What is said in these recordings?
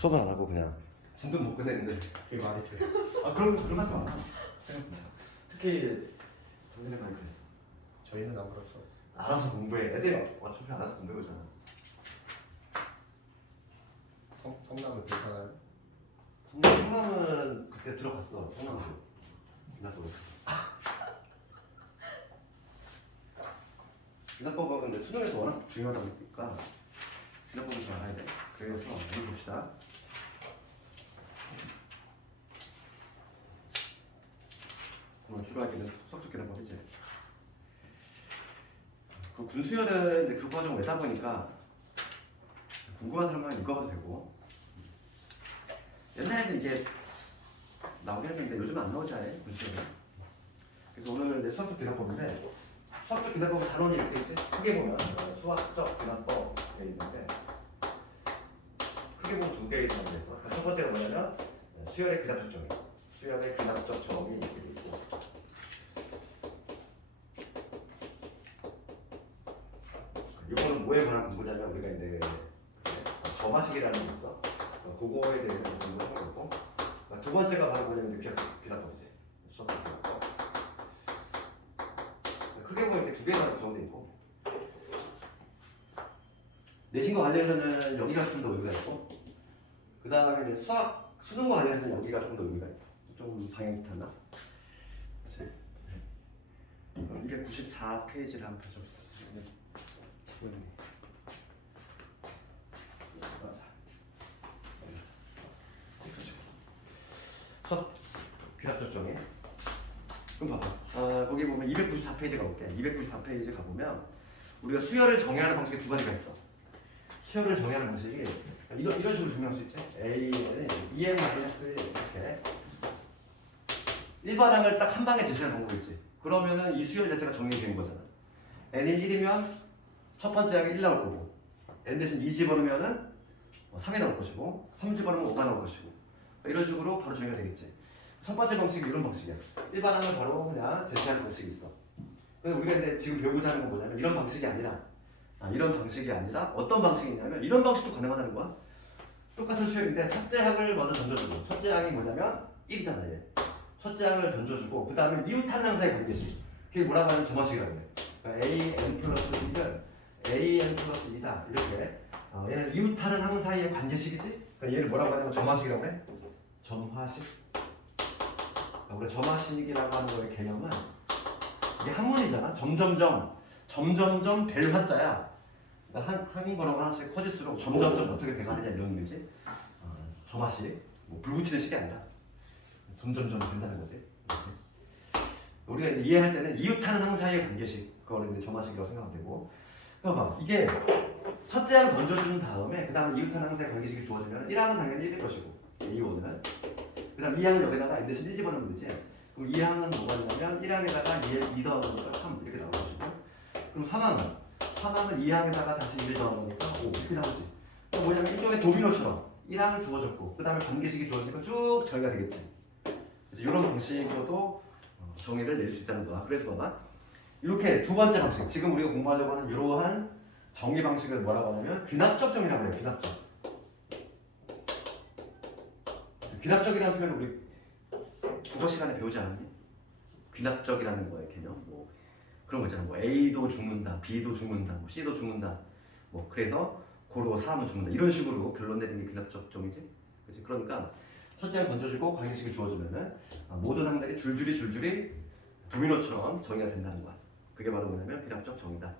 수업은 안 하고 그냥 진도 못 끝냈는데 그게 말이 돼. 아 그런 하지 마. 생각보다 특히 작년에 많이 그랬어. 저희는 안 그렇죠. 알아서 공부해. 애들이 어차피 알아서 공부해 오잖아. 성남은 괜찮아요? 성남은 그때 들어갔어. 성남도 기나법을. 기나법은 근데 수능에서 워낙 중요하다 보니까 기나법을 좀 알아야 돼. 그래서 한번 봅시다. 그러면 주로 하기는 수학적 기나법이지. 그 군수열은 근데 교과 좀 외다 보니까 궁금한 사람은 읽어봐도 되고. 옛날에는 이게 나오긴 했는데 요즘은 안 나오잖아요, 군수열은. 그래서 오늘 이제 수학적 기나법인데 수학적 기나법 단원이 이렇게 있지? 크게 보면 수학적 기나법 되어 있는데 크게 보면 두 개의 단원이 있어. 첫 번째가 뭐냐면 수열의 기납적 정의. 수열의 기납적 정의 이렇게 돼 있고. 이거는 뭐에 관한 공부냐면 우리가 이제 점화식이라는 게 있어. 그거에 대해서 공부를 하는 거고. 두 번째가 바로 뭐냐면 기납법이지. 수학적 기납법. 크게 보면 이렇게 두 개가 구성되어 있고. 내신과 관련해서는 여기가 좀 더 의미가 있고. 그 다음에 이제 수능과 관련해서는 여기가 좀 더 의미가 있고. 좀 방향이 같나? 294페이지를 한번 펴줘보세요. 수학 귀납적 정의. 그럼 봐봐. 거기 보면 294페이지 가볼게. 294페이지 가보면 우리가 수열을 정의하는 방식이 두 가지가 있어. 수열을 정의하는 방식이 이런 식으로 정의할 수 있지. A는 2n-1 이렇게 일반항을 딱 한 방에 제시하는 방법이 있지. 그러면은 이 수열 자체가 정의된 거잖아. n이 1이면 첫 번째 항이 1 나올 거고 n 대신 2 집어넣으면은 3이 나올 것이고 3 집어넣으면 5가 나올 것이고 이런 식으로 바로 정의가 되겠지. 첫 번째 방식이 이런 방식이야. 일반항을 바로 그냥 제시하는 방식이 있어. 그래서 우리가 근데 지금 배우고자 하는 건 뭐냐면 이런 방식이 아니라 이런 방식이 아니라 어떤 방식이냐면 이런 방식도 가능하다는 거야. 똑같은 수열인데 첫째 항을 먼저 던져주고 첫째 항이 뭐냐면 1이잖아 얘. 첫째 항을 던져주고 그 다음에 이웃한 항사의 관계식 그게 뭐라고 하면 점화식이라고 해. 그러니까 an 플러스 1은 an 플러스 2다 이렇게 얘는 이웃하는 항 사이의 관계식이지. 그러니까 얘를 뭐라고 하냐면 점화식이라고 해. 점화식. 우리가 점화식이라고 하는 거의 개념은 이게 학문이잖아. 점점점 될 화자야. 그러니까 한인 번호가 하나씩 커질수록 점점점 어떻게 돼가느냐 이런 의미지. 점화식. 뭐 불 붙이는 식이 아니라 점점점 된다는 거지. 우리가 이제 이해할 때는 이웃하는 항 사이의 관계식 그거를 이제 점화식이라고 생각하면 되고. 그러니까 봐 이게 첫째 항 던져준 다음에 그 다음 이웃하는 항 사이의 관계식이 주어지면 1항은 당연히 1일 것이고 A5는 그 다음 2항은 여기다가 n 대신 1 집어넣으면 되지. 그럼 2항은 뭐가 되냐면 1항에다가 2 더하니까 3 이렇게 나올 것이고 그럼 3항은 2항에다가 다시 1 더하니까 5 이렇게 나오지. 그럼 뭐냐면 일종의 도미노처럼 1항을 주어졌고 그 다음에 관계식이 주어지니까 쭉 정의가 되겠지. 그래서 이런 방식으로도 정의를 낼 수 있다는 거야. 그래서 봐봐 이렇게 두 번째 방식 지금 우리가 공부하려고 하는 이러한 정의 방식을 뭐라고 하냐면 귀납적 정의라고 해요. 귀납적. 귀납적이라는 표현을 우리 국어 시간에 배우지 않았니? 귀납적이라는 거의 개념 뭐 그런 거 있잖아. 뭐 A도 죽는다, B도 죽는다, 뭐 C도 죽는다. 뭐 그래서 고로 사람은 죽는다. 이런 식으로 결론 내리는 게 귀납적 정의지. 그렇지? 그러니까 첫째를 던져주고 관계식이 주어지면은 모든 항들이 줄줄이 도미노처럼 정의가 된다는 거야. 그게 바로 뭐냐면 귀납적 정의다.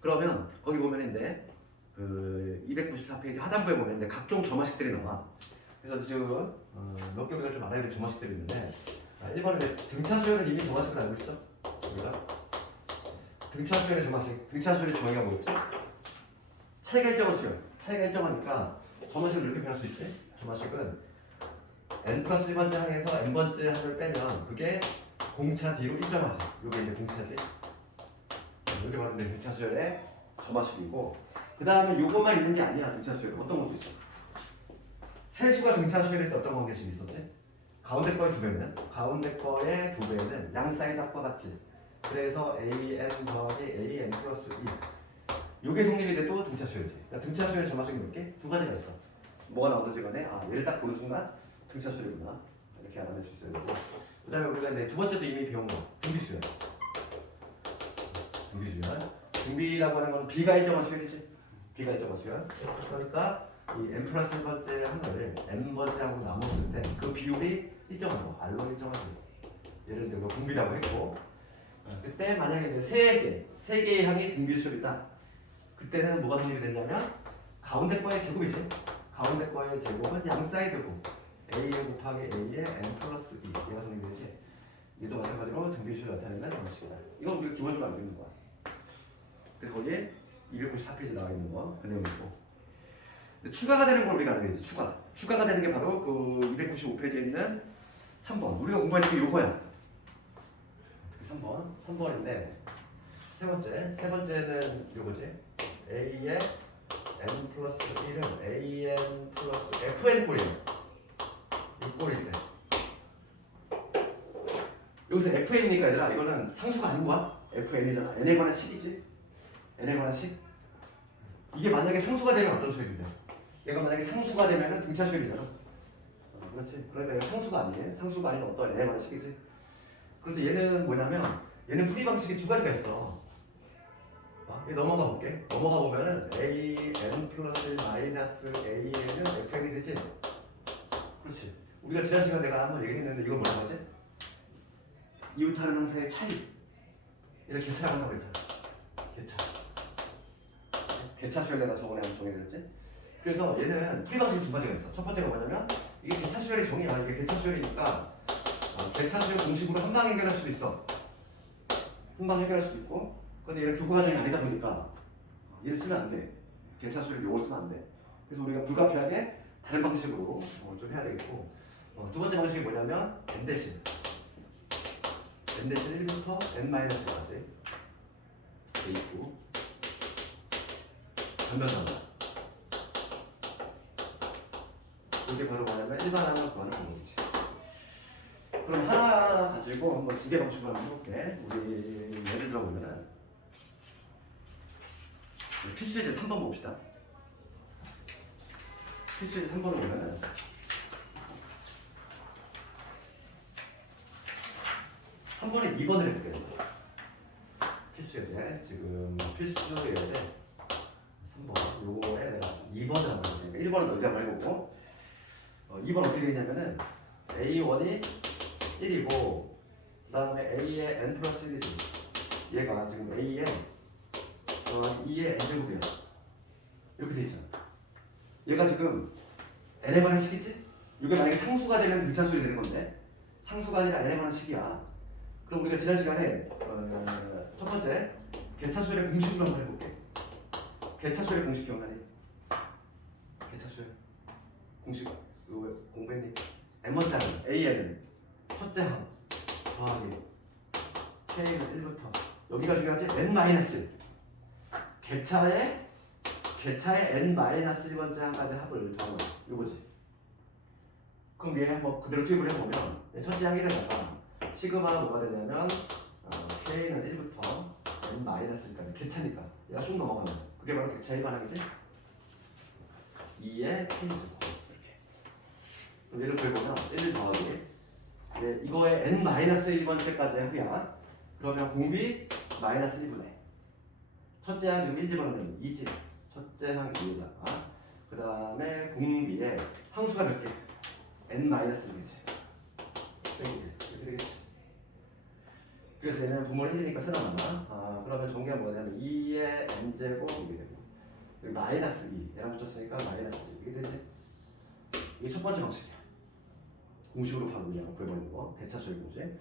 그러면 거기 보면인데 그 294페이지 하단부에 보면인데 각종 점화식들이 나와. 그래서 지금 몇 개 우리가 좀 알아야 될 점화식들이 있는데 1번에 등차 수열은 이미 점화식을 알고 있어. 우리가 등차 수열의 점화식, 등차 수열의 정의가 뭐였지? 차이가 일정한 수열. 차이가 일정하니까 점화식을 이렇게 표현할 수 있지. 점화식은 n 플러스 1번째 항에서 n번째 항을 빼면 그게 공차 뒤로 일정하지. 이게 이제 공차지. 이게 바로 등차 수열의 점화식이고 그 다음에 이것만 있는 게 아니야. 등차 수열 어떤 것도 있어. 세수가 등차 수열일 때 어떤 관계식이 있었지? 가운데 거의 2배면 가운데 거의 2배는 양 사이드 합과 같지. 그래서 an 더하기 an 플러스 2 요게 성립이 돼도 등차 수열이지. 그러니까 등차 수열의 점화식이 몇 개? 두 가지가 있어. 뭐가 나오든지 간에 얘를 딱 보는 순간 등차수열이구나 이렇게 알아낼 수 있어야 되고 그 다음에 우리가 두 번째도 이미 배운 거 등비수열. 등비라고 하는 건 B가 일정한 수열이지. B가 일정한 수열. 그러니까 이 n 플러스 1번째 하나를 n번째 하고 나눴을 때 그 비율이 일정한 거, R로 일정한 거. 예를 들어 등비라고 했고 그때 만약에 이제 세 개의 항이 등비수열이다. 그때는 뭐가 성립이 된다면 가운데 거의 제곱이지. 가운데 거의 제곱은 양 사이드고 a 곱하기 a의 n 플러스 2 얘가 성립이 되지. 얘도 마찬가지로 등비수를 나타내는 방식이다. 이건 우리가 기본적으로 알고 있는 거야. 그래서 거기에 294페이지 나와 있는 거 그 내용이고. 추가가 되는 걸 우리가 알아야 되지. 추가가 되는 게 바로 그 295페이지에 있는 3번. 우리가 공부할 때 요거야. 3번인데 세 번째는 요거지. a의 n 플러스 1은 an 플러스 fn 꼴이에요. 이 꼴인데 여기서 fn이니까 얘들아 이거는 상수가 아닌 거야. fn이잖아. n에 관한 식이지. n에 관한 식. 이게 만약에 상수가 되면 어떤 수열인데? 얘가 만약에 상수가 되면은 등차 수열이잖아. 그렇지. 그러니까 얘가 상수가 아니네. 상수가 아닌 어떤 n에 관한 식이지. 그런데 얘는 뭐냐면 얘는 풀이 방식이 두 가지가 있어. 넘어가 볼게. 넘어가 보면은 a n 플러스 마이너스 a는 fn이 되지. 그렇지. 우리가 지난 시간 내가 한번 얘기했는데 이걸 뭐라고 하지? 이웃하는 항사의 차이. 이렇게 계산한다고 했잖아. 개차 수열 내가 저번에 한번 정해드렸지. 그래서 얘는 풀이 방식이 두 가지가 있어. 첫 번째가 뭐냐면 이게 개차 수열의 종이야. 이게 개차 수열이니까 개차 수열 공식으로 한 방 해결할 수도 있어. 한 방 해결할 수도 있고. 근데 얘는 교과 과정이 아니다 보니까 얘를 쓰면 안 돼. 개차 수열 요걸 쓰면 안 돼. 그래서 우리가 불가피하게 다른 방식으로 좀 해야 되겠고. 두 번째 방식이 뭐냐면 n 대신 1부터 n-1까지 A2 변변한다. 이게 바로 뭐냐면 일반항을 구하는 방법이지. 그럼 하나 가지고 한번 두 개 방식으로 한번 해볼게. 우리 예를 들어 보면은 필수예제 3번 봅시다. 필수예제 3번을 보면은 3번에 2번을 해볼게요. 필수예제 지금 필수예제 3번 요거에 내가 2번을 한번 해볼게요. 1번은 너희들 한번 해보고 2번 어떻게 되냐면은 A1이 1이고 그 다음에 A의 n 플러스 1이지. 얘가 지금 A의 2의 n제곱이야. 이렇게 돼 있잖아. 얘가 지금 n에 관한 식이지? 이게 만약에 상수가 되면 등차수열이 되는 건데 상수가 아니라 n에 관한 식이야. 그럼 우리가 지난 시간에 첫 번째 개차수열의 공식으로 한번 해볼게. 개차수열의 공식 기억나니? 개차수열 공식 공부했니? n번째 항 AN은 첫째 항 더하기 K는 1부터 여기가 중요하지? n-1 개차의 n-1번째 항까지 합을 더하는 거야. 이거지. 그럼 얘 한번 그대로 투입을 해보면 첫째 항1에다가 시그마 뭐가 되냐면 K는 1부터 n-1까지 개차니까 얘가 쭉 넘어가면 그게 바로 개차의 반항이지? 2의 K제곱 이렇게. 얘를 구해보면 1 더하기 이거의 n-1번째까지 합이야. 그러면 공비 마이너스 1분의 첫째 항 지금 1 집어넣으면 2지. 첫째 항 2에다가 그 다음에 공비에 항수가 몇 개? n-1이지. 이렇게 되겠지. 그래서 얘는 분모를 1이니까 쓰나마나. 그러면 정리가 뭐냐면 2의 n제곱 이게 되고 여기 마이너스 2 얘랑 붙였으니까 마이너스 2 이게 되지. 이게 첫 번째 방식이야. 공식으로 바로 그냥 구해버리는 거. 개차수열 공식.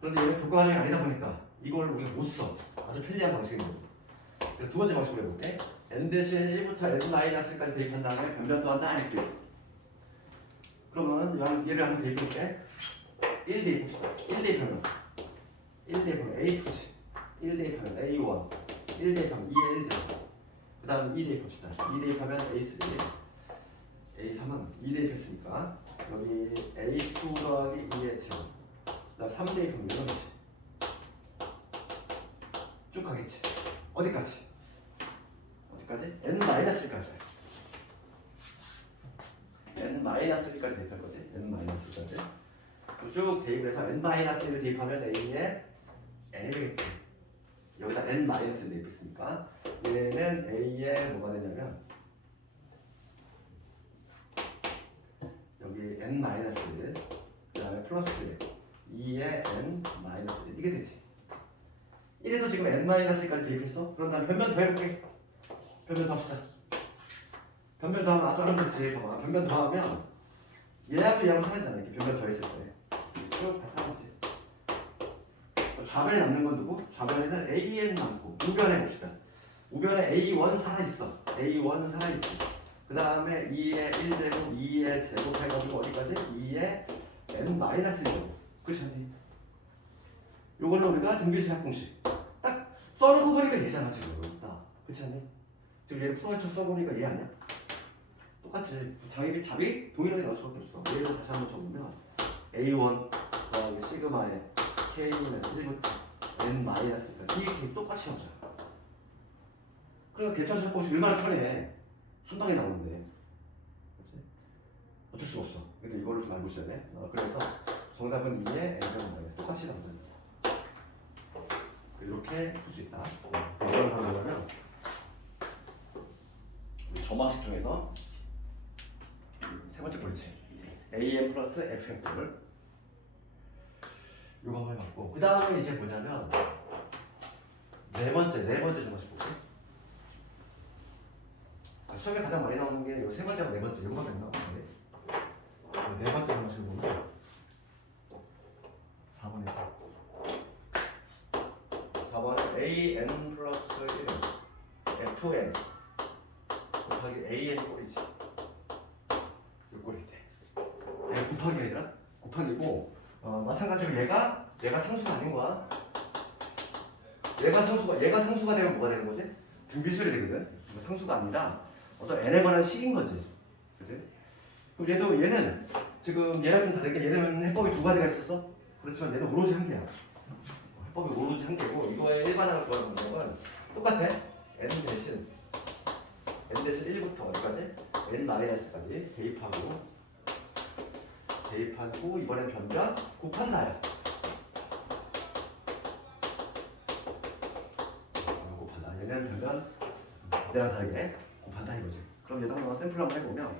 그런데 얘는 교과 과정이 아니다 보니까 이걸 우리가 못 써. 아주 편리한 방식인 거죠. 두 번째 방식으로 해볼게. n 대신 1부터 n-까지 대입한 다음에 변변 또한 딱 이렇게 있어. 그러면 얘를 한번 대입해볼게. 1 대입합시다. 1 대입하면 A2지. 1 대입하면 A1. 1 대입하면 2의 1제. 그 다음 2 대입합시다. 2 대입하면 A3. A3은 2 대입했으니까 여기 A2 더하기 2의 제곱. 그 다음 3 대입하면 이런 거지. 쭉 가겠지. 어디까지? n-1까지. n-1까지 대입할 거지. n-1까지. 쭉 대입을 해서 n-1을 대입하면 a에 n이 되겠지. 여기다 n-를 대입했으니까 얘는 a에 뭐가 되냐면 여기 n-1 그 다음에 플러스 2에 n-1 이게 되지. 1에서 지금 n-1까지 대입했어? 그럼 다음에 변변 더 해볼게. 변변 더 합시다. 변변 더하면 아주 어렵겠지. 봐봐. 변변 더하면 얘하고 얘하고 사라지잖아. 이렇게 변변 더했을 때 쭉 다 사라지지. 좌변에 남는 건 누구? 좌변에는 AN 남고 우변에 봅시다. 우변에 A1 살아있어. A1 살아있지. 그 다음에 2의 1제곱 2의 제곱 해가지고 어디까지? 2의 n-1제곱. 그렇지 않니? 요거는 우리가 등비수 약공식 딱 써놓고 보니까 얘잖아 지금. 딱 그렇지 않니? 지금 얘를 풀어쳐 써보니까 얘 아니야? 똑같이 답이 동일하게 나올 수밖에 없어. 얘를 다시 한번 쳐보면 A1 더하기 시그마의 K는 1부터 n-까지 이게 똑같이 나오잖아. 그래서 개차수 약공식 얼마나 편해. 한 방에 나오는데 그렇지? 어쩔 수가 없어. 그래서 이거를 좀 알고 있어야 돼. 그래서 정답은 2의 n제곱 똑같이 나온다. 이렇게 풀 수 있다. 이걸 하려면 점화식 중에서 세 번째 꼴이지. am 플러스 fm꼴 이거 한번 해봤고 그 다음에 이제 뭐냐면 네 번째 점화식 볼게. 시험에 가장 많이 나오는 게 세 번째랑 네 번째 이거만 많이 나오는데 네 번째 점화식을 보면 4번 an 플러스 1 fn 곱하기 an 꼴이지. 이 꼴이 돼. 얘 곱하기가 아니라 곱하기고 마찬가지로 얘가 상수가 아닌 거야. 얘가 상수가 되면 뭐가 되는 거지? 등비수열이 되거든. 상수가 아니라 어떤 n에 관한 식인 거지. 그치? 그럼 얘는 지금 얘랑 좀 다르게 얘는 해법이 두 가지가 있었어. 그렇지만 얘는 오로지 한 개야. 해법이 오로지 한 개고 이거의 일반항을 구하는 방법은 똑같아. n 대신 1부터 어디까지? n-까지 대입하고 이번엔 변변 곱한다야. 곱한다. 얘는 변변 얘랑 다르게 곱한다 이거지. 그럼 얘도 한번 샘플 한번 해보면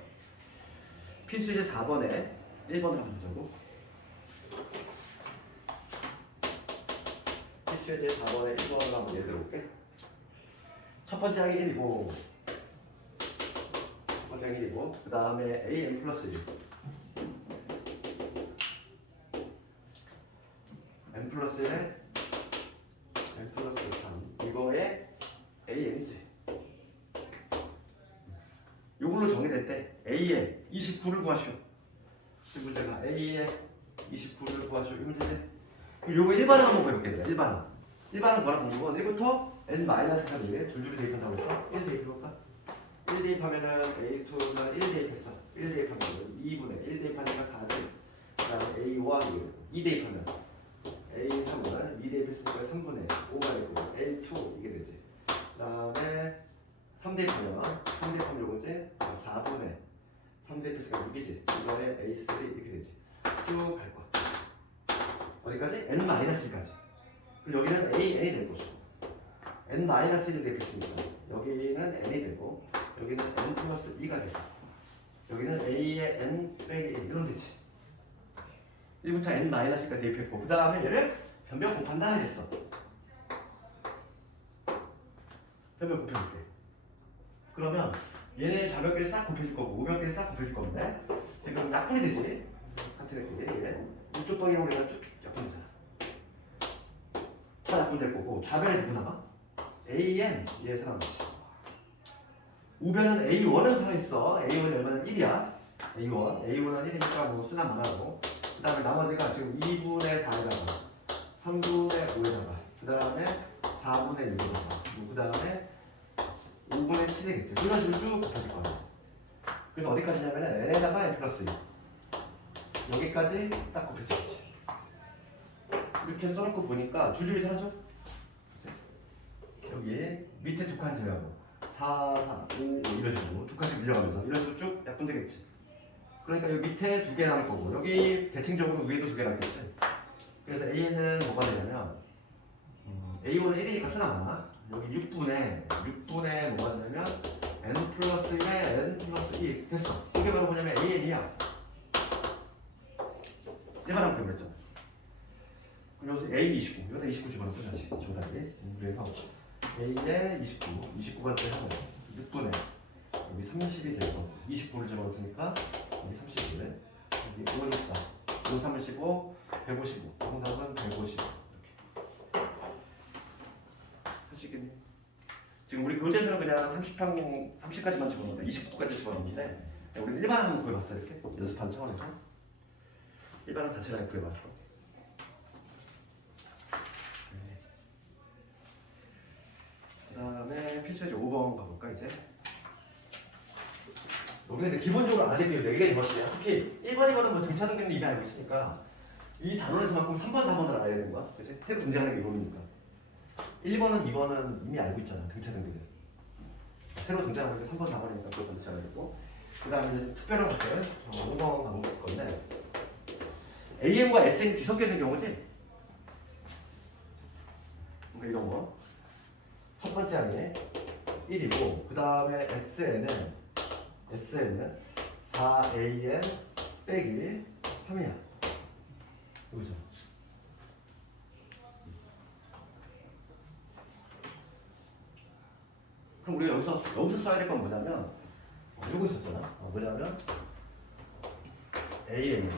필수제 4번에 1번을 한번 보자고. 필수제 4번에 1번을 한번 예를 들어볼게. 첫 번째 항이 1이고 그 다음에 am 플러스 1 m 플러스 1에 m 플러스 3 이거에 am이지. 요걸로 정리될 때 a에 29를 구하시오. 이 문제가 a에 29를 구하시오. 이 문제지. 그럼 요거 일반항 한번 보여볼게요. 일반항 구하는 방법은 1부터 n-까지 줄줄이 대입한다고 했어. 1 대입해볼까? 1 대입하면은 A2는 1 대입했어. 1 대입하면 2분의 1 대입하니까 4지. 그 다음에 A1 2 대입하면 A3은 2 대입했으니까 3분의 5가 되고 A2 이게 되지. 그 다음에 3 대입하면 요거지. 4분의 3 대입했으니까 6이지. 이거에 A3 이렇게 되지. 쭉 갈 거야. 어디까지? n-1까지. 그리고 여기는 AN이 될 것이고 n-1을 대입했으니까 여기는 n이 되고 여기는 n 플러스 2가 되고 여기는 a의 n 빼기 1 이런 되지. 1부터 n-까지 대입했고 그 다음에 얘를 변변 곱한다 이랬어. 변변 곱해줄게. 그러면 얘네 좌변끼리 싹 곱해줄 거고 우변끼리 싹 곱해줄 건데 지금 약분이 되지. 같은 애끼리 얘 이쪽 방향으로 얘가 쭉쭉 약분이 되잖아. 다 약분될 거고 좌변에 누구 남아? AN 얘 살아남지. 우변은 A1은 살아있어. A1이 얼마나 1이야. A1은 1이니까 뭐 수나 많아고 그 다음에 나머지가 지금 2분의 4에다가 3분의 5에다가 그 다음에 4분의 6에다가 그 다음에 5분의 7이겠지. 이런 식으로 쭉 곱해질 거야. 그래서 어디까지냐면은 n에다가 n 플러스 2 여기까지 딱 곱해지겠지. 이렇게 써놓고 보니까 줄줄이 사라져. 여기 밑에 두 칸 제외하고 4, 4, 5, 5 이런 식으로 두 칸씩 밀려가면서 이런 식으로 쭉 약분되겠지. 그러니까 여기 밑에 두 개 남을 거고 여기 대칭적으로 위에도 두 개 남겠지. 그래서 a는 뭐가 되냐면 a5는 1이니까 쓰나마 여기 6분의 뭐가 되냐면 n 플러스 1에 n 플러스 2 됐어. 이게 바로 뭐냐면 an이야. 일반항 그랬죠. 그럼 여기서 a 29 여기다 29 집어넣고 다시 정답이. 그래서 a에 29가 하고 6분의 여기 30이 되고 29를 집어넣었으니까 여기 31 여기 5 있다. 5, 35, 155 정답은 155 이렇게 하시겠니? 지금 우리 교재에서는 그냥 30까지만 집어넣는데 29까지 집어넣는데 우리는 일반항 한번 구해봤어. 이렇게 연습하는 차원에서 일반항 자체를 구해봤어. 그 다음에 필수제 5번 가볼까 이제. 여기는 근데 기본적으로 아재비율 4개가 입었어요. 특히 1번, 2번은 뭐 등차 등비는 이미 알고 있으니까 이 단원에서만큼 3번, 4번을 알아야 되는 거야. 그치? 새로 등장하는 게 이론이니까. 1번은, 2번은 이미 알고 있잖아. 등차 등비는. 새로 등장하는 게 3번, 4번이니까 그거 먼저 알아야 되고. 그 다음에 특별한 것들 5번 가볼 건데 AM과 SN이 뒤섞여 있는 경우지? 그러니까 이런 거. 첫 번째 항에 1이고 그 다음에 SN은 4AN 빼기 3이야. 여기죠. 그럼 우리가 여기서 써야 될 건 뭐냐면 이러고 있었잖아. 뭐냐면 AN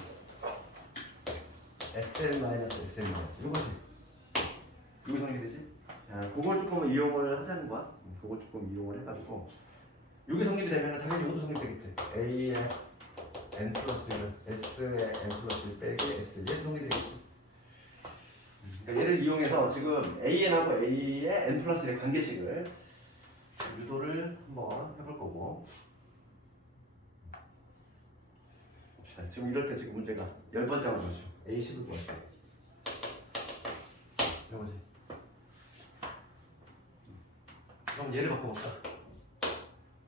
SN-SN 이거지. 이거 성립되지? 그걸 조금 이용을 하자는 거야. 그걸 조금 이용을 해가지고 이게 성립이 되면 당연히 이것도 성립되겠지. A의 N 플러스 1은 S의 N 플러스 1 빼기 S 얘 성립이 되겠지. 그러니까 얘를 이용해서 지금 AN하고 A의 N 플러스 1의 관계식을 유도를 한번 해볼 거고. 봅시다. 지금 이럴 때 지금 문제가 10번째 문제죠. A10을 구할 때. 이거지. 그럼 얘를 바꿔볼까?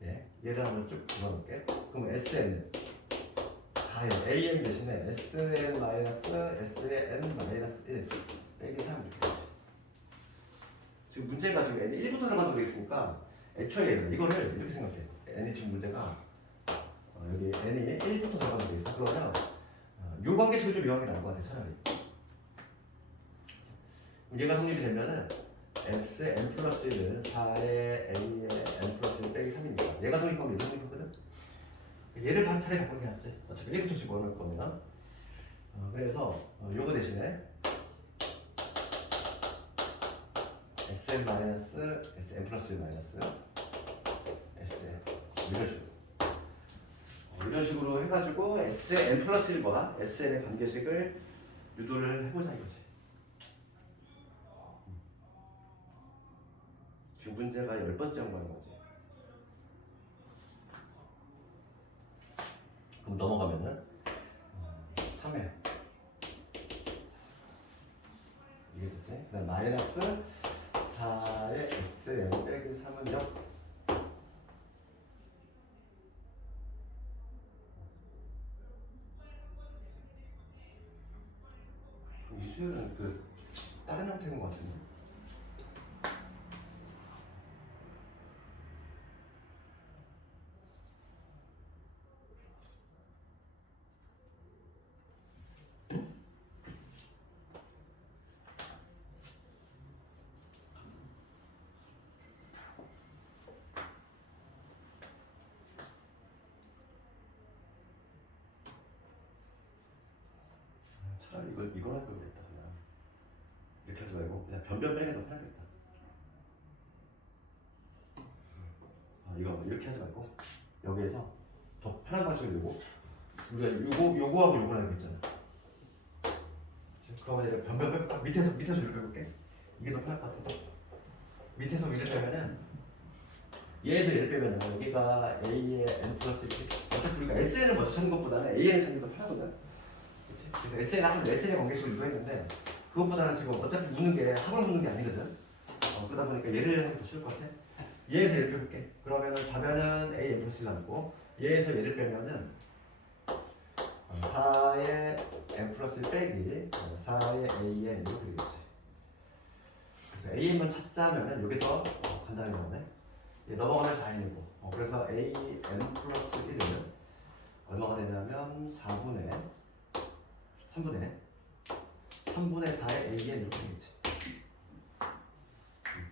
예, 얘를 한번 쭉 집어넣을게. 그럼 SN은 4에 AN 대신에 SN 마이너스 SN 마이너스 1 빼기 3 이렇게. 지금 문제가 지금 n이 1부터 들어가는 게 있으니까 애초에 이거를 이렇게 생각해. n이 지금 문제가 여기 n이 1부터 들어가는 게 있어. 그러면 요 관계식을 좀 이용하는 게 나을 것 같아 차라리. 얘가 성립이 되면은 S n 플러스 1은 4의 a의 n 플러스 1 빼기 3이니까 얘가 성립하면 얘가 성립하거든. 얘를 반 차례 바꾸는 게 낫지. 어차피 1부터 집어넣을 거면. 그래서 요거 대신에 Sn 마이너스 Sn 플러스 1 마이너스 Sn 이런 식으로 이런 식으로 해가지고 Sn 플러스 1과 Sn의 관계식을 유도를 해보자 이거지. 지금 문제가 10번째 공부하는 거지. 그럼 넘어가면은 3회 이게 되지? 그다음 마이너스 4의 SN 빼기 3은 0. 이 수열은 그 다른 형태인 것 같은데. 차라리 이걸 할 걸 그랬다. 그냥 이렇게 하지 말고 그냥 변변변 해도 편하겠다. 이거 이렇게 하지 말고 여기에서 더 편한 방식을 내고 우리가 요거하고 요걸 하기로 했잖아. 그러면 얘를 변변변 딱 밑에서 위로 빼볼게. 이게 더 편할 것 같아. 밑에서 위를 빼면은 얘에서 얘를 빼면은 여기가 A의 N 플러스 1 어차피 우리가 SN을 먼저 찾는 것보다는 AN을 찾는 게 더 편하거든. 그래서 SN 앞에서 SN의 관계식을 유도했는데 그것보다는 지금 어차피 묻는 게 합을 묻는 게 아니거든. 그러다 보니까 얘를 하기 더 쉬울 것 같아. 얘에서 얘를 빼볼게. 그러면은 좌변은 A N 플러스 1 남고 얘에서 얘를 빼면은 플러스 빼기 4의 AN으로 되겠지. 그래서 AN만 찾자면은 이게 더 간단히 나오네. 넘어가면 4N이고 그래서 AN 플러스 1은 얼마가 되냐면 3분의 4의 AN으로 되겠지.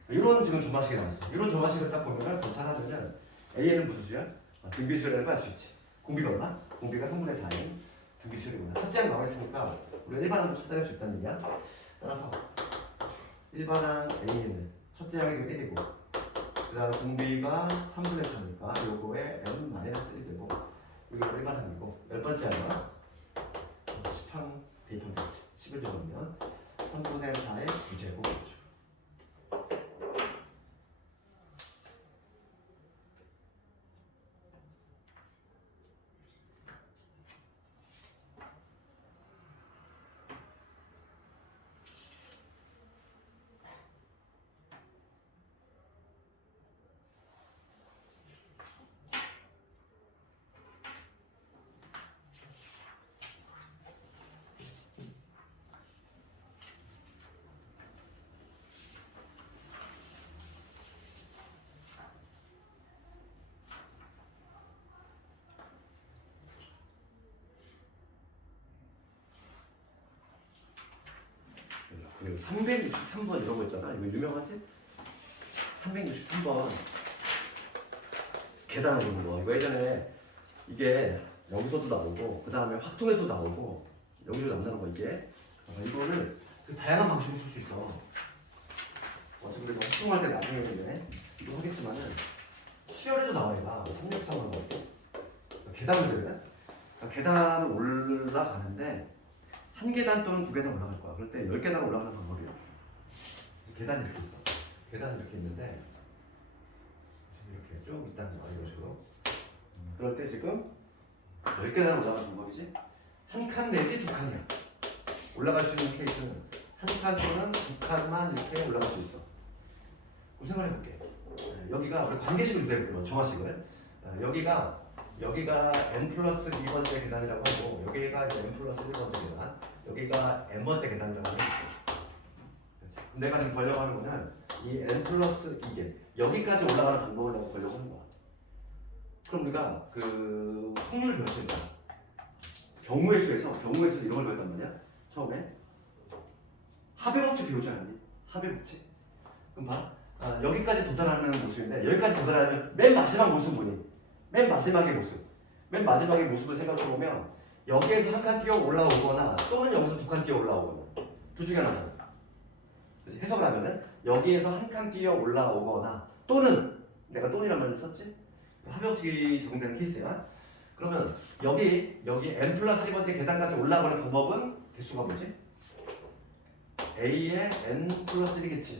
이런 지금 전마식이 나왔어. 이런 전마식을 딱 보면은 괜찮아지면 AN은 무슨 수야? 등비수열이라는 걸 알 수 있지. 공비가 얼마? 공비가 3분의 4인 등비수열이구나. 첫째 항 나와 있으니까 우리가 일반항도 찾아낼 수 있다는 얘기야. 따라서 일반항 A는 첫째 항이 지금 1이고 그 다음 공비가 3분의 4니까 요거에 M-1 되고 여기가 일반항이고 열 번째 항은 10항 대입하면 되지. 10을 적으면 3분의 4의 2제곱 그리고 363번 이런 거 있잖아. 이거 유명하지? 363번 계단을 보는 거. 이거 예전에 이게 여기서도 나오고 그 다음에 확통에서 나오고 여기로 남는 거 이게. 이거를 그 다양한 방식으로 풀 수 있어. 어차피 그래서 확통할 때 나중에 이거 하겠지만은 수열에도 나와 얘가 363번 거. 계단 문제거든. 그러니까 계단을 올라가는데 한 계단 또는 두 계단 올라갈 거야. 그럴 때 10계단 올라가는 방법이야. 계단이 이렇게 있어. 계단이 이렇게 있는데 이렇게 쭉 있다는 거야. 이런 식으로. 그럴 때 지금 10계단 올라가는 방법이지. 한 칸 내지 두 칸이야. 올라갈 수 있는 케이스는 한 칸 또는 두 칸만 이렇게 올라갈 수 있어. 그럼 생각해볼게. 여기가 우리 관계식을 그대로 정화식을. 여기가 n 플러스 2번째 계단이라고 하고 여기가 이제 n 플러스 1번째 계단, 여기가 n번째 계단이라고 하는 거죠. 내가 지금 보려고 하는 거는 이 n 플러스 이게 여기까지 올라가는 방법을 내가 보려고 하는 거야. 그럼 우리가 그 확률을 배웠을 거야. 경우의 수에서 이런 걸 배웠단 말이야. 처음에 합의 법칙 배우지 않았니? 합의 법칙. 그럼 봐. 여기까지 도달하는 모습인데 여기까지 도달하면 맨 마지막 모습 보니? 맨 마지막의 모습을 생각해보면 여기에서 한 칸 뛰어 올라오거나 또는 여기서 두 칸 뛰어 올라오거나 둘 중에 하나. 해석을 하면은 여기에서 한 칸 뛰어 올라오거나 또는 내가 또는이란 말을 썼지? 합의법칙이 적용되는 케이스야. 그러면 여기 n 플러스 1번째 계단까지 올라가는 방법은 개수가 뭐지? a의 n 플러스 1이겠지.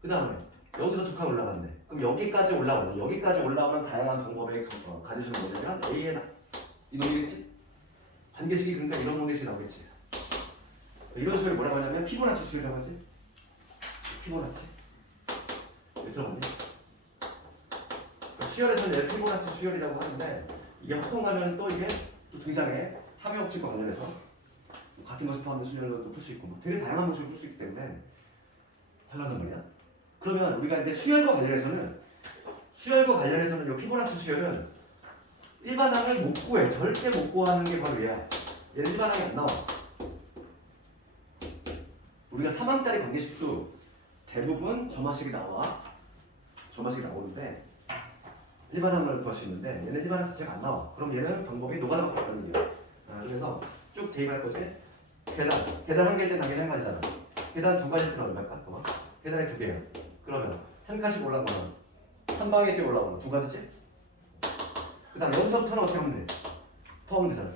그 다음에 여기서 두 칸 올라갔네. 그럼 여기까지 올라오네. 여기까지 올라오는 다양한 방법의 가지수는 뭐냐면 A의 이놈이겠지? 관계식이 그러니까 이런 관계식이 나오겠지. 이런 수를 뭐라고 하냐면 피보나치 수열이라고 하지. 피보나치. 왜 들어봤니? 수열에서는 얘를 피보나치 수열이라고 하는데 이게 확통 가면 또 이게 또 등장해. 합의 법칙과 관련해서 같은 것을 포함된 수열도 풀 수 있고 되게 다양한 방식으로 풀 수 있기 때문에 잘 나간 말이야. 그러면 우리가 이제 수열과 관련해서는 이 피보나치 수열은 일반항을 못 구해. 절대 못 구하는 게 바로 얘야. 얘는 일반항이 안 나와. 우리가 3항짜리 관계식도 대부분 점화식이 나오는데 일반항을 구할 수 있는데 얘는 일반항 자체가 안 나와. 그럼 얘는 방법이 노가다가 같다는 얘기야. 그래서 쭉 대입할 거지. 계단 한 개일 때 당연히 한 가지잖아. 계단 두 가지일 때는 얼마일까? 계단이 두 개야. 그러면 한 칸씩 올라가면 한 방에 뛰어 올라가면 두 가지지? 그 다음 여기서부터는 어떻게 하면 돼? 더하면 되잖아.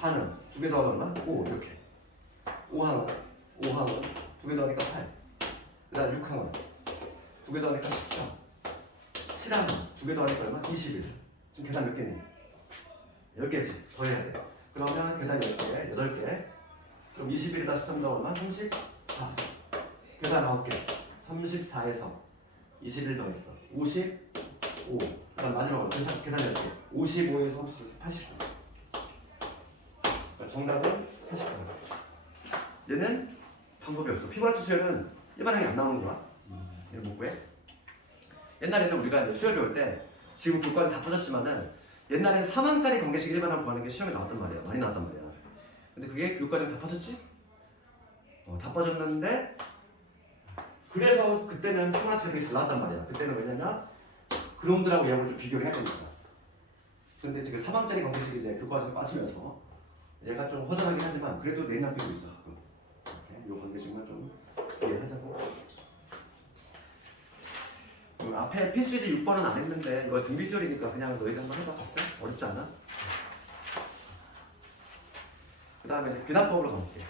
4는 두 개 더하면 얼마? 5 이렇게 5항은 두 개 더하니까 8. 그 다음 6항은 두 개 더하니까 13. 7항은 두 개 더하니까 얼마? 21. 지금 계단 몇 개니? 10개지. 더 해야 돼. 그러면 계단 10개, 8개. 그럼 21에다 13 더하면 얼마? 34. 계단 9개. 34에서 21 더했어. 55. 그 다음 마지막으로 계단 10개. 55에서 89. 정답은 80%. 얘는 방법이 없어. 피보나치 수열은 일반항이 안 나오는 거야. 얘는 못 구해. 옛날에는 우리가 이제 수열 배울 때 지금 교과서 다 빠졌지만은 옛날에는 3항짜리 관계식 일반항 구하는 게 시험에 나왔단 말이야. 많이 나왔단 말이야. 근데 그게 교과서에 다 빠졌지? 다 빠졌는데 그래서 그때는 피보나치가 되게 잘 나왔단 말이야. 그때는 왜냐면 그놈들하고 얘하고 좀 비교를 해야 되니까. 근데 지금 3항짜리 관계식이 이제 교과서에 빠지면서 얘가 좀 허전하긴 하지만 그래도 내납비도 있어. 가끔. 이렇게 요 관계식만 좀 이해를 하자고. 앞에 필수이지 6번은 안 했는데 이거 등비수열이니까 그냥 너희가 한번 해봐. 어렵지 않아? 그 다음에 이제 귀납법으로 가볼게.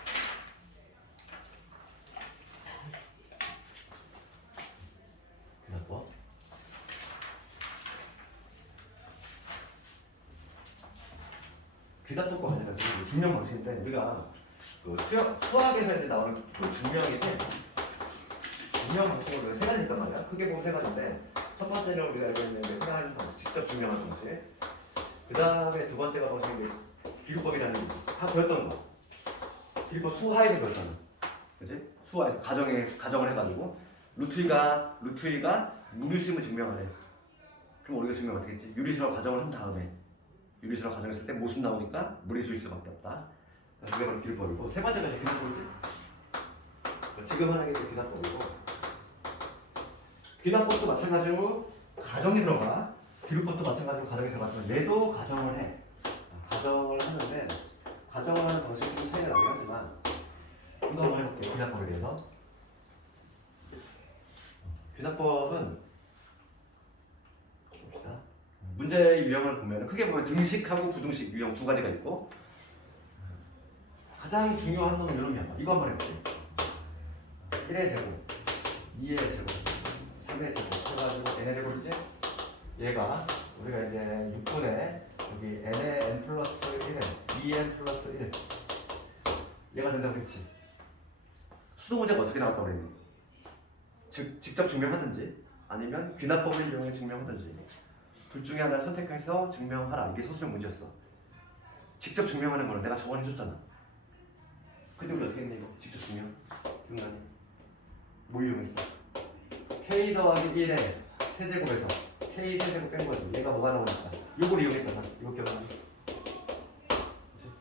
귀납법. 귀납법과 관련해서 증명 방식인데 우리가 그 수학에서 이제 나오는 그 증명인데 증명 방식으로 세 가지 있단 말이야. 크게 보면 세 가지인데 첫 번째는 우리가 알고 있는 게 생각하는 방식, 직접 증명하는 방식. 그 다음에 두 번째가 방식이 비교법이라는 다 배웠던 거. 비교법 수하에서 배웠잖아. 그지? 수하에서 가정을 해가지고 루트이가 유리수임을 증명하래. 그럼 우리가 증명 어떻게 했지? 유리수라고 가정을 한 다음에 유리수라고 가정했을 때 모순 나오니까 무리수일 수밖에 없다. 그게 바로 비교법이고 세 번째가 이제 귀납법이지. 지금 하는 게 귀납법이고 귀납법도 마찬가지로 가정이 들어가. 비교법도 마찬가지로 가정이 들어가지만 얘도 가정을 해. 가정을 하는데 가정을 하는 방식이 좀 차이가 나긴 하지만 이거 한번 해볼게요. 귀납법에 대해서. 귀납법은 봅시다. 문제의 유형을 보면 크게 보면 등식하고 부등식 유형 두 가지가 있고 가장 중요한 놈은 이놈이야. 이거 한번 해볼게요. 1의 제곱, 2의 제곱, 3의 제곱 해가지고 n의 제곱이지? 얘가 우리가 이제 6분의 여기 n의 n 플러스 1에 2n 플러스 1 얘가 된다고 했지? 수도 문제가 어떻게 나왔다고 그랬니? 즉 직접 증명하든지 아니면 귀납법을 이용해 증명하든지 둘 중에 하나를 선택해서 증명하라. 이게 서술형 문제였어. 직접 증명하는 거는 내가 저번에 해줬잖아. 근데 우리 어떻게 했니 이거? 직접 증명? 인간이 뭐 이용했어? k 더하기 1의 세제곱에서 k 세제곱 뺀 거지. 얘가 뭐가 나오니까 이걸 이용했잖아. 이거 기억나니?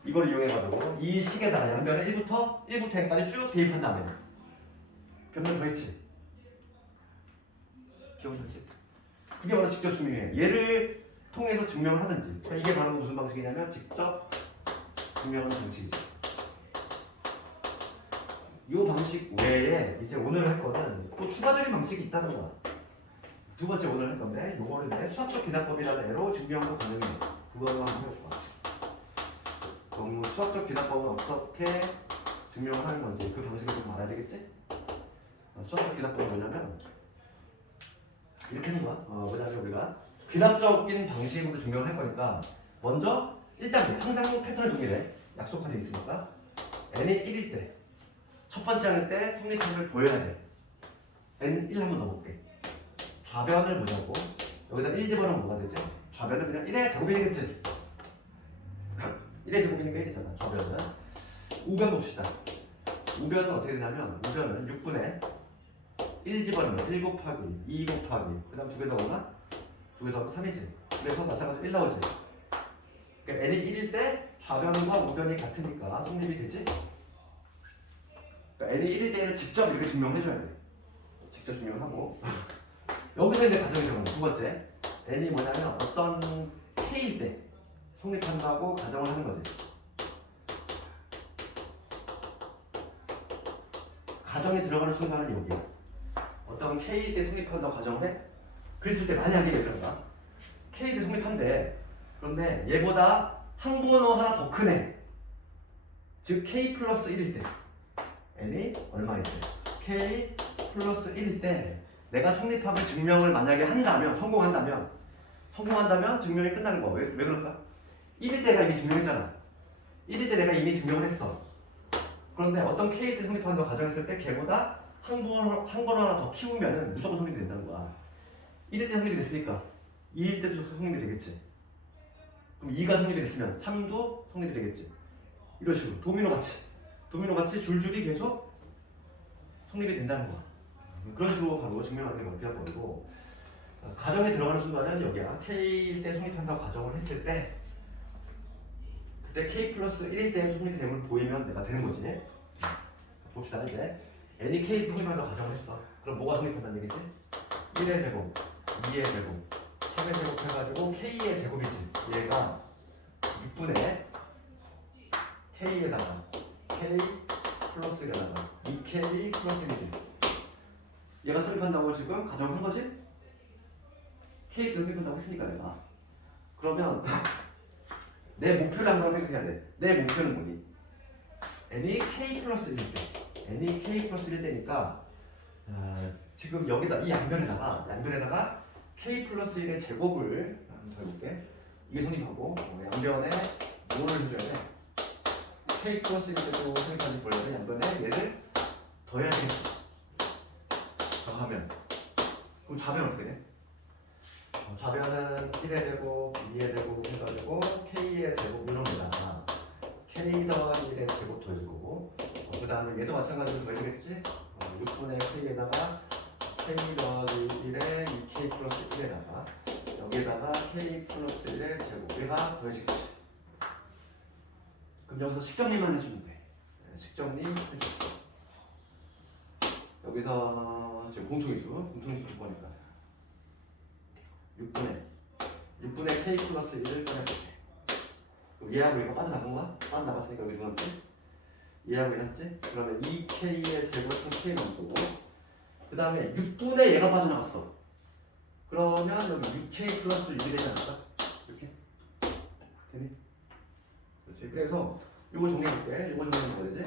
이걸 이용해가지고 이 식에다가 양변에 1부터 n까지 쭉 대입한 다음에 변명 더 했지. 기억나지? 그게 바로 직접 증명이에요. 얘를 통해서 증명을 하든지. 그러니까 이게 바로 무슨 방식이냐면 직접 증명하는 방식이지. 이 방식 외에 이제 오늘 할 거는 또 추가적인 방식이 있다는 거야. 두 번째 오늘 할 건데 요거는 이제 수학적 기납법이라는 애로 증명도 가능해요. 그거로 한번 해볼까. 그럼 수학적 기납법은 어떻게 증명을 하는 건지 그 방식을 좀 알아야 되겠지? 수학적 기납법은 뭐냐면 이렇게 하는 거야. 뭐냐면 우리가 귀납적인 방식으로 증명을 할 거니까 먼저 1단계 항상 패턴이 동일해. 약속화되어 있으니까 n이 1일 때 첫 번째 할 때 성립함을 보여야 돼. n 1 한번 더 볼게. 좌변을 보자고. 여기다 1 집어넣으면 뭐가 되지? 좌변은 그냥 1의 제곱이 되겠지. 1의 제곱이니까 1이잖아. 좌변은. 우변 봅시다. 우변은 어떻게 되냐면 우변은 6분의 1 집어넣으면 1 곱하기 2 곱하기 그 다음 두 개 더 오나? 두 개 더 하면 3이지. 그래서 마찬가지로 1 나오지. 그러니까 n이 1일 때 좌변과 우변이 같으니까 성립이 되지. 그러니까 n이 1일 때는 직접 이렇게 증명해줘야 돼. 직접 증명을 하고 여기서 이제 가정이 들어가는 두 번째 n이 뭐냐면 어떤 k일 때 성립한다고 가정을 하는 거지. 가정에 들어가는 순간은 여기야. 어떤 k일 때 성립한다고 가정을 해? 그랬을 때 만약에 얘들아 k일 때 성립한대. 그런데 얘보다 항번호 하나 더 크네. 즉 k 플러스 1일 때 n이 얼마일 때? k 플러스 1일 때 내가 성립합을 증명을 만약에 한다면 성공한다면 증명이 끝나는 거야. 왜 그럴까? 1일 때 내가 이미 증명했잖아. 1일 때 내가 이미 증명을 했어. 그런데 어떤 k 때 성립한다고 가정했을 때 걔보다 한 번호 하나 더 키우면은 무조건 성립이 된다는 거야. 1일 때 성립이 됐으니까 2일 때도 성립이 되겠지. 그럼 2가 성립이 됐으면 3도 성립이 되겠지. 이런 식으로 도미노같이 줄줄이 계속 성립이 된다는 거야. 그런 식으로 바로 증명하는 게 비합법이고, 가정에 들어가는 순간은 여기야 K일 때 성립한다고 가정을 했을 때 그때 K 플러스 1일 때 성립이 됨을 보이면 내가 되는 거지. 봅시다. 이제 n이 K 성립한다고 가정을 했어. 그럼 뭐가 성립한다는 얘기지? 1의 제곱, 2의 제곱, 3의 제곱 해가지고 K의 제곱이지. 얘가 6분의 K에다가 K 플러스 1에다가 2K 플러스 1이지. 얘가 성립한다고 지금 가정한 거지? K 성립한다고 했으니까 내가. 그러면 내 목표를 항상 생각해야 돼. 내 목표는 뭐니? n이 K 플러스 1일 때. n이 K 플러스 1일 때니까 지금 여기다 이 양변에다가 K 플러스 1의 제곱을 한번 더 해볼게. 이게 성립하고 양변에 뭐를 해줘야 돼? K 플러스 1때도 성립하지 보려면 양변에 얘를 더해야 되겠지. 더하면 그럼 좌변 어떻게 돼? 좌변은 1의 제곱, 2의 제곱 해가지고 K의 제곱 이놈에다가 K 더하기 1의 제곱 더해줄 거고 그 다음에 얘도 마찬가지로 더해야겠지? 6분의 K에다가 K 더하기 1의 2K 플러스 1에다가 여기에다가 K 플러스 1의 제곱 얘가 더해지겠지. 그럼 여기서 식정리만 해주면 돼. 식정리 해줬어. 여기서 지금 공통인수 두 거니까 6분의 K 플러스 1을 꺼내볼게. 그럼 얘하고 얘가 빠져나간 거야? 빠져나갔으니까 여기 누웠지? 얘하고 얘 남지? 그러면 2K의 제곱은 K 넘고 그 다음에 6분의 얘가 빠져나갔어. 그러면 여기 6K 플러스 1이 되지 않을까? 이렇게? 되니? 그렇지. 그래서 이거 정리해볼게. 이거 정리하면 뭐 되지?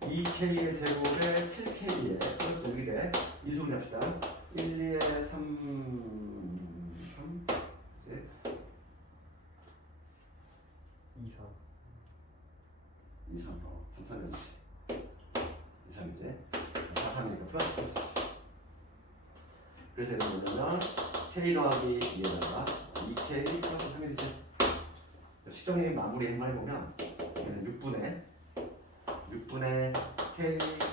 2K의 제곱에 7K의 플러스 6이 돼. 이수분 합시다. 1, 2에 3, 4, 2, 3. 2, 3, 3, 3이지. 2, 3이지. 4, 3이니까 플러스. 그래서 이건 뭐냐면 K 더하기 2에다가 2K 플러스 3이 되지. 식정리 마무리 한번 해보면 얘는 6분의 K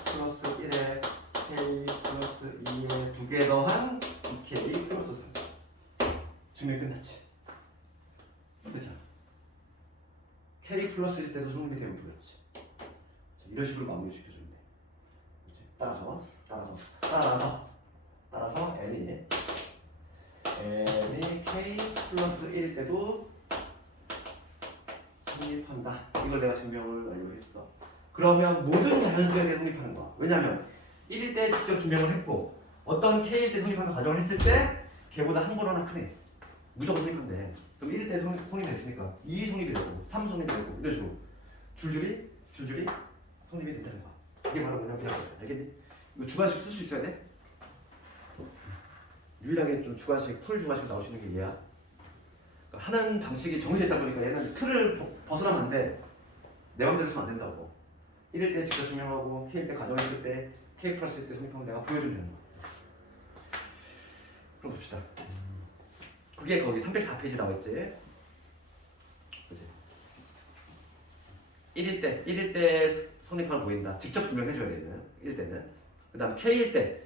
플러스 1에 K 플러스 2에 2개 더한 2K 플러스 3. 증명 끝났지. 됐잖아. K 플러스일 때도 성립이 되면 보였지. 이런 식으로 마무리 시켜주면 돼. 그렇지? 따라서 n이 K 플러스 1일 때도 성립한다. 이걸 내가 증명을 완료했어. 그러면 모든 자연수에 대해 성립하는 거야. 왜냐면 1일 때 직접 증명을 했고 어떤 K일 때 성립한다 가정을 했을 때 걔보다 한 번 하나 크네. 무조건 성립한대. 그럼 1일 때 성립했으니까 2 성립이 되고 3 성립이 되고 이런 식으로 줄줄이 성립이 된다는 거야. 이게 바로 뭐냐면 그냥 알겠니? 이거 주관식 쓸 수 있어야 돼. 유일하게 좀 주관식, 풀 주관식 나올 수 있는 게 얘야. 그러니까 하는 방식이 정해져 있다 보니까 얘는 틀을 벗어나면 안 돼. 내 맘대로 쓰면 안 된다고. 1일 때 직접 증명하고 K일 때 가정했을 때 K 플러스일 때 성립하면 내가 보여주면 되는 거야. 그럼 봅시다. 그게 거기 304페이지 나와있지. 그치? 1일 때 성립하는 보인다. 직접 증명해줘야 되는 1일 때는. 그 다음 K일 때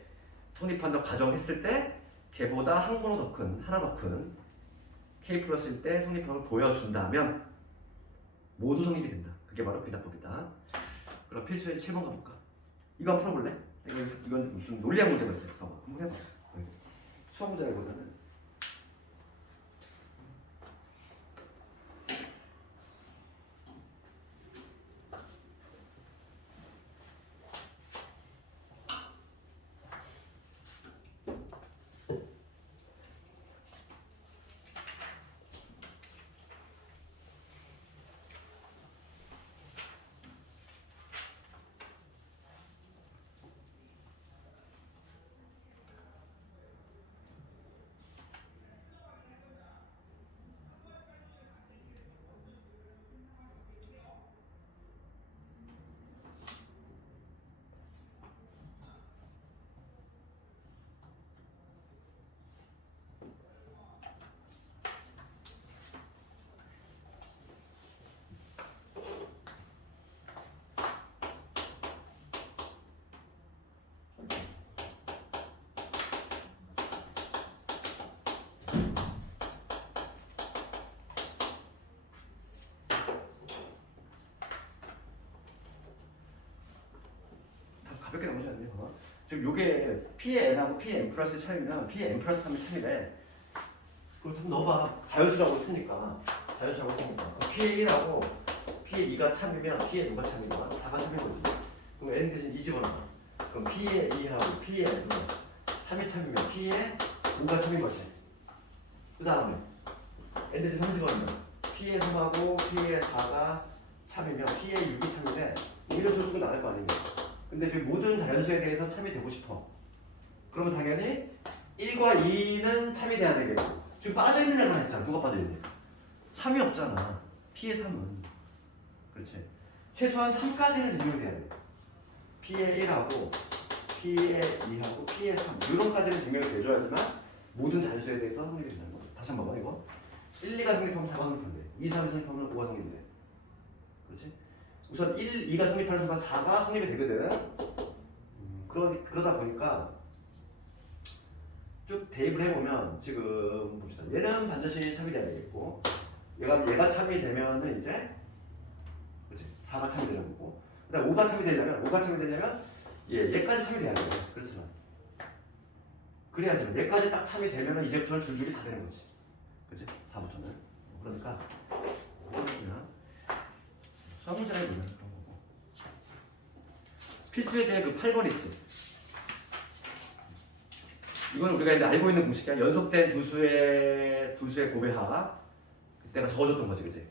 성립한다고 가정했을 때 걔보다 한 번호 더 큰, 하나 더 큰 K 플러스일 때 성립함을 보여준다면 모두 성립이 된다. 그게 바로 귀납법이다. 그럼 필수의 7번 가볼까? 이거 한번 풀어볼래? 이건 무슨 논리학 문제가 있어. 한번 해봐. 수학 문제보다는 가볍게 나오지 않네요. 지금 요게 P의 N하고 P의 N 플러스 차이면 P의 N 플러스 3이 참이래. 그럼 좀 넣어봐. 자연수라고 했으니까. 자연수라고 했으니까. 그럼 P의 1하고 P의 2가 참이면 P의 5가 참이면 4가 참인 거지. 그럼 N 대신 2 집어넣어. 그럼 P의 2하고 P의 N은 3이 참이면 P의 5가 참인 거지. 그 다음에 N 대신 3 집어넣으면 P의 3하고 P의 4가 참이면 P의 6이 참인데 이런 소식은 나올 거 아니에요. 근데 지금 모든 자연수에 대해서 참이 되고 싶어. 그러면 당연히 1과 2는 참이 돼야 되겠고 지금 빠져있는 애가 했잖아. 누가 빠져있니? 3이 없잖아. P의 3은. 그렇지. 최소한 3까지는 증명이 돼야 돼. P의 1하고 P의 2하고 P의 3 이런까지는 증명이 돼줘야지만 모든 자연수에 대해서 성립이 된다는 거야. 다시 한번 봐 이거. 1, 2가 성립하면 4가 성립한대. 2, 3이 성립하면 5가 성립돼. 그렇지? 우선 1, 2가 성립하는 순간 4가 성립이 되거든. 그러다 보니까 쭉 대입을 해보면 지금 봅시다. 얘는 반드시 참이 돼야 되겠고 얘가 참이 되면은 이제 그렇지? 4가 참이 되는 거고 그다음 5가 참이 되려면 얘까지 참이 돼야 돼요. 그렇잖아. 그래야지만 얘까지 딱 참이 되면은 이제부터는 줄줄이 다 되는 거지. 그렇지? 4부터는. 그러니까 그냥 수학 문제를 보면 그런 거고. 필수의 제그 8번 있지. 이건 우리가 이제 알고 있는 공식이야. 연속된 두 수의 곱의 그때가 적어줬던 거지, 그지?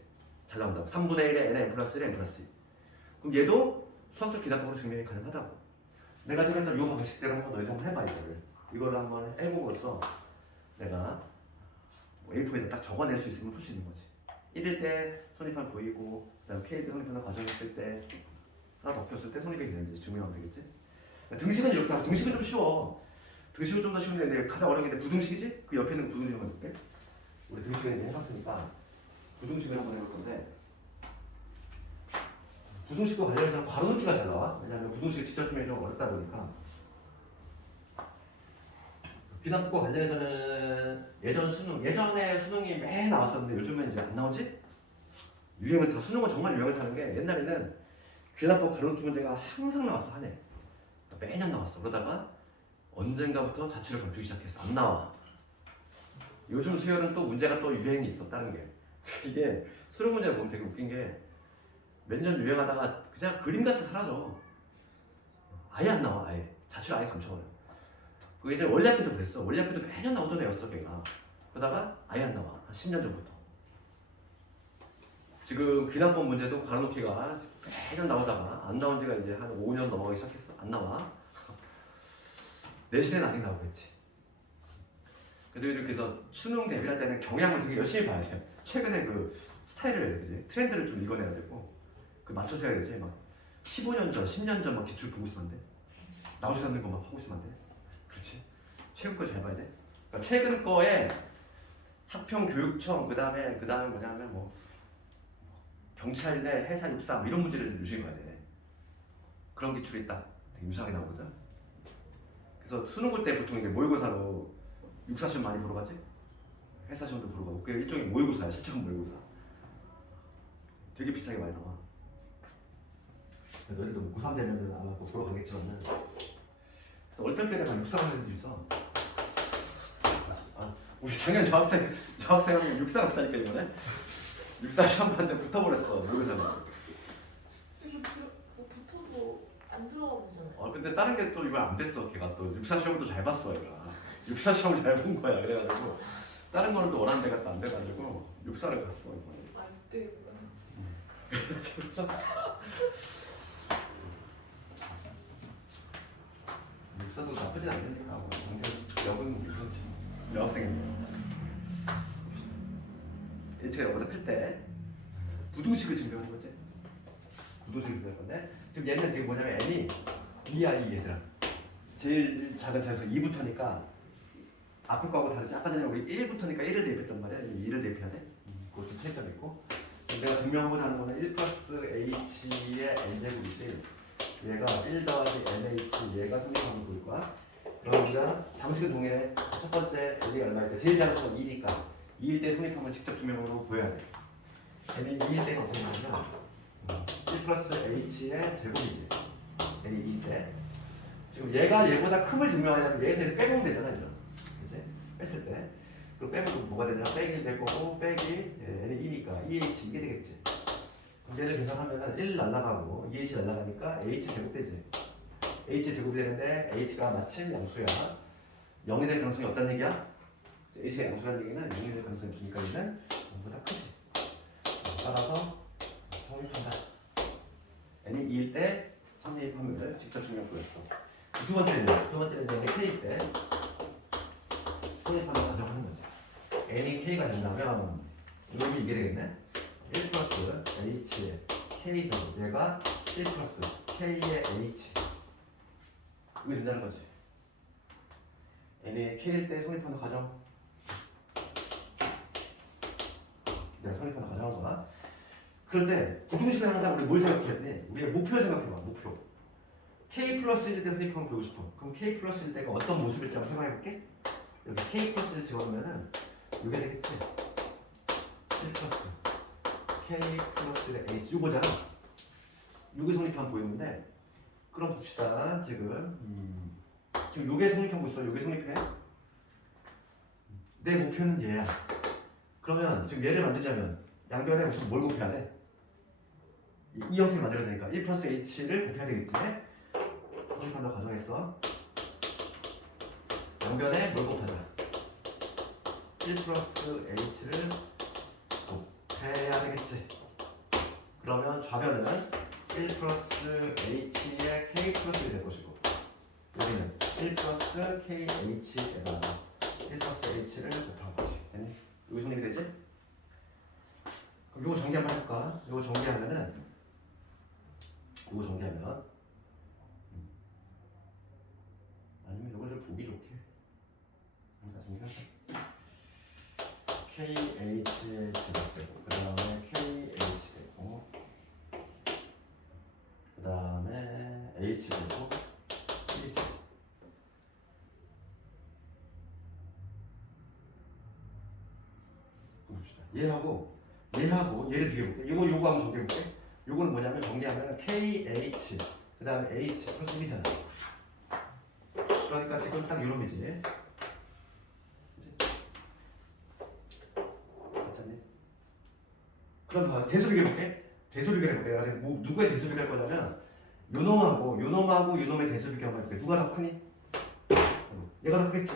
잘 나온다고. 3분의 1에 n 플러스 1 n 플러스 2. 그럼 얘도 수학적 기납법으로 증명이 가능하다고. 내가 지금 이 방식대로 한번 너희도 한번 해봐 이거를 한번 해보고서 내가 A4에다 딱 적어낼 수 있으면 풀 수 있는 거지. 1일 때 손입한 보이고 그다음 K일 손입하는 과정했을 때 하나 더 꼈을 때 손입이 되는지 증명하면 되겠지. 등식은 이렇게 하고 등식은 좀 쉬워. 등식은 좀 더 쉬운데 가장 어려운 게 부등식이지? 그 옆에 있는 부등식 한번 해볼게. 우리 등식은 이제 해봤으니까 부등식을 한번 해볼 건데 부등식과 관련해서는 괄호 넣기가 잘 나와. 왜냐하면 부등식 직접 증명이 좀 어렵다 보니까 귀납법과 관련해서는 예전에 수능이 매 나왔었는데 요즘은 이제 안 나오지? 유행을 타 수능은 정말 유행을 타는 게 옛날에는 귀납법 괄호 넣기 문제가 항상 나왔어 한 해. 매년 나왔어. 그러다가 언젠가부터 자취를 감추기 시작했어. 안 나와. 요즘 수열은 또 문제가 또 유행이 있어. 다른 게 이게 수능 문제를 보면 되게 웃긴 게 몇 년 유행하다가 그냥 그림같이 사라져. 아예 안 나와. 아예 자취를 아예 감춰버려. 그 이제 원래 학교도 그랬어. 원래 학교도 매년 나오던 애였어 걔가. 그러다가 아예 안 나와. 한 10년 전부터. 지금 귀납법 문제도 괄호넣기가 매년 나오다가 안 나온 지가 이제 한 5년 넘어가기 시작했어. 안 나와. 내신엔 아직 나오겠지. 그래도 이렇게 해서 수능 대비할 때는 경향을 되게 열심히 봐야 돼. 최근에 그 스타일을, 그지? 트렌드를 좀 읽어내야 되고 그 맞춰서 해야 되지. 막 15년 전, 10년 전 막 기출 보고 있으면 안 돼. 나오지 않는 거 막 하고 있으면 안 돼. 그렇지? 최근 거 잘 봐야 돼. 그러니까 최근 거에 학평교육청 그다음에 뭐냐면 뭐 경찰대 해사 육사 뭐 이런 문제를 유심히 봐야 돼. 그런 기출이 딱 되게 유사하게 나오거든. 그래서 수능 볼 때 보통 이게 모의고사로 육사 시험 많이 보러 가지? 해사 시험도 보러 가고 그게 일종의 모의고사야. 실전 모의고사. 되게 비싸게 많이 나와. 너희들도 뭐 고3 되면은 아마 뭐 보러 가겠지만은 그래서 얼떨 때는 막 육사 가는 애들도 있어. 우리 작년 여학생 육사 갔다니까 이번에 육사 시험 봤는데 붙어버렸어. 모의고사는. 붙어도 안 들어가 보잖아요. 근데 다른 게 또 이번 안 됐어. 걔가 또 육사 시험도 잘 봤어. 얘가 육사 시험을 잘 본 거야. 그래가지고 다른 거는 또 원하는 데가 또 안 돼가지고 육사를 갔어 이번에. 안 되구나. 육사도 나쁘진 않으니까 역은 괜찮지. 여학생인데 제가 여보다 클 때 부등식을 증명하는 거지. 부등식을 증명할 건데 지금 얘는 지금 뭐냐면 n이 2야 2 얘들아. 제일 작은 차에서 2부터니까 앞에 거하고 다르지. 아까 전에 우리 1부터니까 1을 대입했단 말이야. 2를 대입해야 돼. 그것도 차이점이 있고 내가 증명하고 하는 거는 1 플러스 h의 n제곱이지 얘가 1 더하기 nh 얘가 성립하면 보일 거야. 그럼 우리가 방식은 동일해. 첫 번째 n이 얼마일 때 제일 작은 건 2니까 2일 때 성립하면 직접 증명으로 보여야 돼. n이 2일 때는 어떻게 나오냐면 1 플러스 h의 제곱이지 n이 2일 때 지금 얘가 얘보다 큼을 증명하려면 얘에서 얘를 빼면 되잖아, 이제. 그치? 뺐을 때. 그럼 빼면 뭐가 되냐? 빼기 될 거고, 빼기, 얘는 2니까 2h 이게 되겠지. 그럼 얘를 계산하면은 1 날라가고 2h 날라가니까 h 제곱되지. h 제곱이 되는데 h가 마침 양수야. 0이 될 가능성이 없다는 얘기야? h가 양수라는 얘기는 0이 될 가능성이 없으니까 얘는 0보다 크지. 따라서 성립한다. n이 2일 때 성립함을 직접 증명 보였어. 두 번째는 이제 k 때 성립함을 가정하는 거지. n이 k가 된다면 여기 이게 되겠네. 1 플러스 h의 k 제곱 얘가 1 플러스 k의 h 이게 된다는 거지. n이 k일 때 성립함을 가정. 내가 성립함을 가정한 거야. 그런데 부등식은 항상 우리 뭘 생각해야 돼? 우리가 목표를 생각해봐. 목표. k 플러스 1때 성립하면 보고 싶어. 그럼 k 플러스 1 때가 어떤 모습일지 한번 생각해볼게. 여기 k 플러스 1 집어넣으면은 이게 되겠지. 1 플러스 k 플러스 1의 h 이거잖아. 이게 성립하면 보이는데 그럼 봅시다. 지금 요게 성립하고 있어. 요게 성립해. 내 목표는 얘야. 그러면 지금 얘를 만들자면 양변에 무슨 뭘 곱해야 돼? 이 형태를 만들어야 되니까 1 플러스 h를 곱해야 되겠지. 성립한다고 가정했어. 양변에 뭘 곱하자? 1 플러스 h를 곱해야 되겠지. 그러면 좌변은 1 플러스 h의 k 플러스 1이 될 것이고 여기는 1 플러스 kh에다가 1 플러스 h를 곱한 거지. 됐니? 여기 정리가 되지? 그럼 요거 정리 한번 해볼까? 요거 정리하면 아니면 요걸 좀 보기 좋게 다 정리하자. KH 제곱되고 그 다음에 KH 되고 그 다음에 H 되고 1이 봅시다. 얘하고 얘를 비교해볼게. 요거 한번 정리해볼게. 요거는 뭐냐면 정리하면 KH 그 다음에 H 플러스 1이잖아. 그러니까 지금 딱 요놈이지. 맞잖니? 그럼 봐. 대소 비교해볼게. 대소 비교해볼게. 내가 지금 뭐 누구의 대소 비교할 거냐면 요놈의 대소 비교하면 해볼게. 누가 더 크니? 얘가 더 크겠지?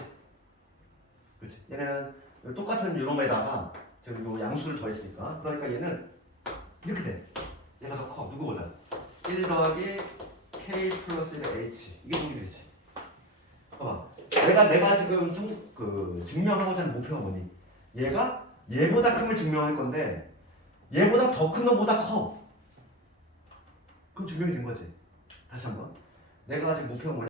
그렇지. 얘는 똑같은 요놈에다가 지금 요 양수를 더했으니까 그러니까 얘는 이렇게 돼. 얘가 더 커. 누구보다 1 더하기 k 플러스 1의 h 이게 동일이 되지. 봐봐. 내가 지금 증명하고자 하는 목표가 뭐니? 얘보다 큼을 증명할 건데 얘보다 더 큰 놈보다 커. 그럼 증명이 된 거지. 다시 한번. 내가 지금 목표가 뭐냐?